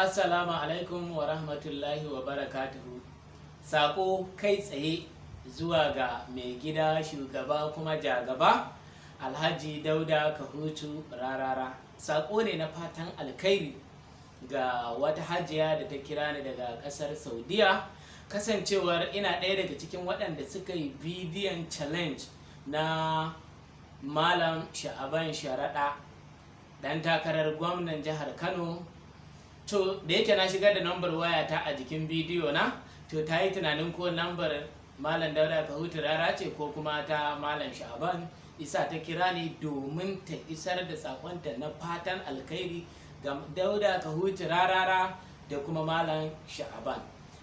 Assalamu alaikum wa rahmatullahi wa barakatuhu. Sako kai tsaye zuwa ga mai gida shugaba kuma jagaba Alhaji Dauda Kahutu Rarara. Sako ne na fatan alkhairi ga wata hajiya da ta kira ni daga kasar Saudiya, kasancewar ina ɗaya daga cikin waɗanda suka yi bidiyon challenge na Malam Sha'aban Sharaɗa, ɗan takarar gwamnan jihar Kano. To da yake na shigar da nambar wayata a jikin bidiyo na, to ta yi tunanin ko nambar Malam Dauda Kahutu Rara ce ko kuma ta Malam Sha'aban, isa ta kira ni domin ta isar da sakonta na fatan alkhairi ga Dauda Kahutu Rarara da kuma Malam Sha'aban.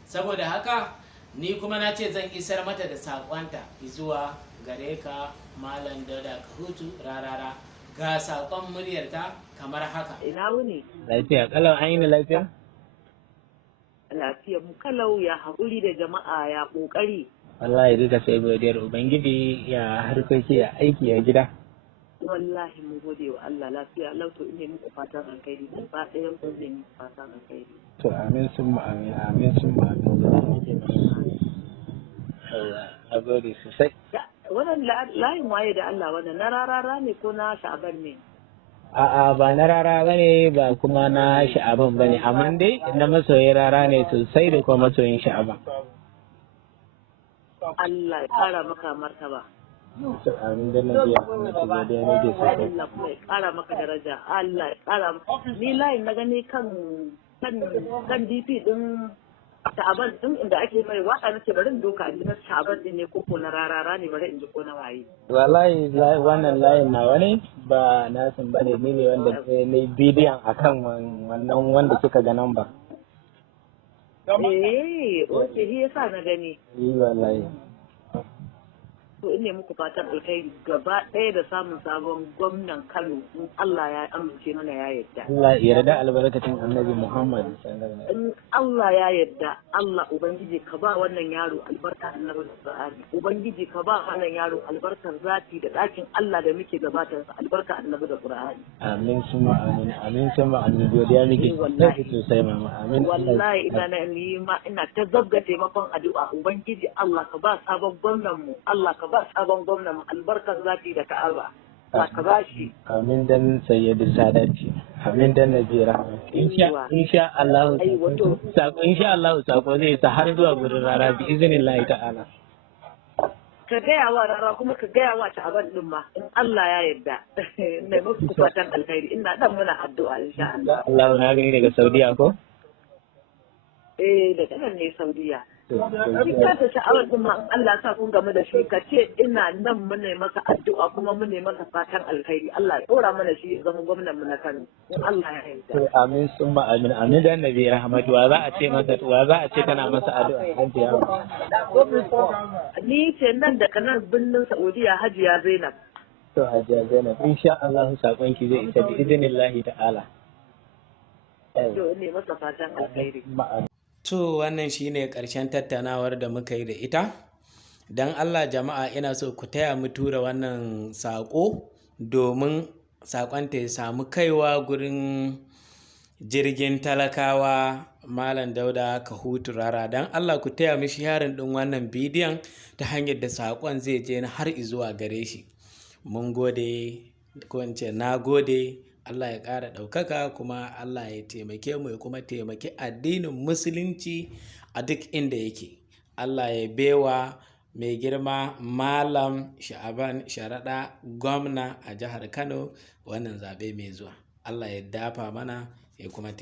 Saboda haka ni kuma na ce zan isar mata da sakonta zuwa gare ka Malam Dauda Kahutu Rarara. Ga sakon muryarta kamar haka. Ina wuni? Lafiya kalau, an yi lafiya? Lafiya mu kalau, ya haƙuri da jama'a, ya ƙoƙari. Wallahi duka sai godiyar Ubangiji, ya harkoki, ya aiki, ya gida. Wallahi mu gode wa Allah, lafiya lauto ina muku fatan alkhairi, dan ba ɗayan ku ne muku fatan alkhairi. To amin sun amin, amin sun amin. Na gode sosai. Wannan layin waye da Allah, wannan na Rarara ne ko na Sha'aban ne? A'a, ba na Rara bane, ba kuma na Sha'aban bane, amma dai na masoyin Rara ne sosai da kuma masoyin Sha'aban. Allah ya ƙara maka martaba. To amin da na biya, na godiya ne da sosai. Allah kuma ya ƙara maka daraja, Allah ya ƙara maka. Ni layin na gani kan DP din Sha'aban din inda ake mai waka, nace bari in doka na Sha'aban din ne ko na Rarara ne, bari in ji ko na waye. Wallahi wannan layin nawa ne, ba na san bane, ni ne wanda ne bidiyon akan wannan wanda kika ga nan ba. Oke, shi yasa na gani. Wallahi. To ina muku fatan alkhairi gaba ɗaya da samun sabon gwamnan Kano, in Allah ya amince mana ya yarda. Allah ya yarda albarkacin Annabi Muhammad sallallahu alaihi wasallam. In Allah ya yarda, Allah Ubangiji ka ba wannan yaro albarka Annabi Qur'ani. Ubangiji ka ba wannan yaro albarkar zati da ɗakin Allah da muke gabatar sa, albarka Annabi da Qur'ani. Amin summa amin, amin summa amin, godiya muke sosai mama, amin. Wallahi ina ta zabga taimakon addu'a. Ubangiji Allah ka ba sabon gwamnan mu, Allah ka ba sabon gwamnan albarkar zafi da ta'ala ka ba shi. Amin dan sayyidi sadati, amin dan najira. Insha Allah sako zai sa har zuwa gurin Rara bi iznillahi ta'ala. Ka gaya wa Rara kuma ka gaya wa Sha'aban din ma, in Allah ya yarda. Ina muku fatan alkhairi, ina dan muna addu'a insha Allah. Allah na gani daga Saudiya ko? Da kanan ne Saudiya. Ita ta Sha'aban din ma, Allah sa kun game da shi, ka ce ina nan mune masa addu'a kuma mune masa fatan alkhairi. Allah ya dora mana shi zama gwamnan mu na Kano. In Allah ya yarda. Amin summa amin, amin dan Nabi rahmatu. Wa za a ce masa, wa za a ce kana masa addu'a dan ta yawo. Ni ce nan daga nan birnin Saudiya, Hajiya Zainab. To Hajiya Zainab, insha Allah sakon ki zai isa bi idnillahi ta'ala. To ne masa fatan alkhairi. To wannan shine ƙarshen tattaunawar da muka yi da ita. Don Allah jama'a, ina so ku taya mu tura wannan saƙo domin saƙonta ya samu kaiwa gurin jirgin talakawa Malam Dauda Kahutu Rara. Don Allah ku taya mu sharing ɗin wannan bidiyon ta hanyar da saƙon zai je har zuwa gare shi. Mun gode, ko in ce na gode. Allah ya ƙara ɗaukaka, kuma Allah ya taimake mu ya kuma taimaki addinin musulunci a duk inda yake. Allah ya bewa mai girma Malam Sha'aban Sharaɗa gwamna a jihar Kano wannan zaɓe mai zuwa. Allah ya dafa mana ya kuma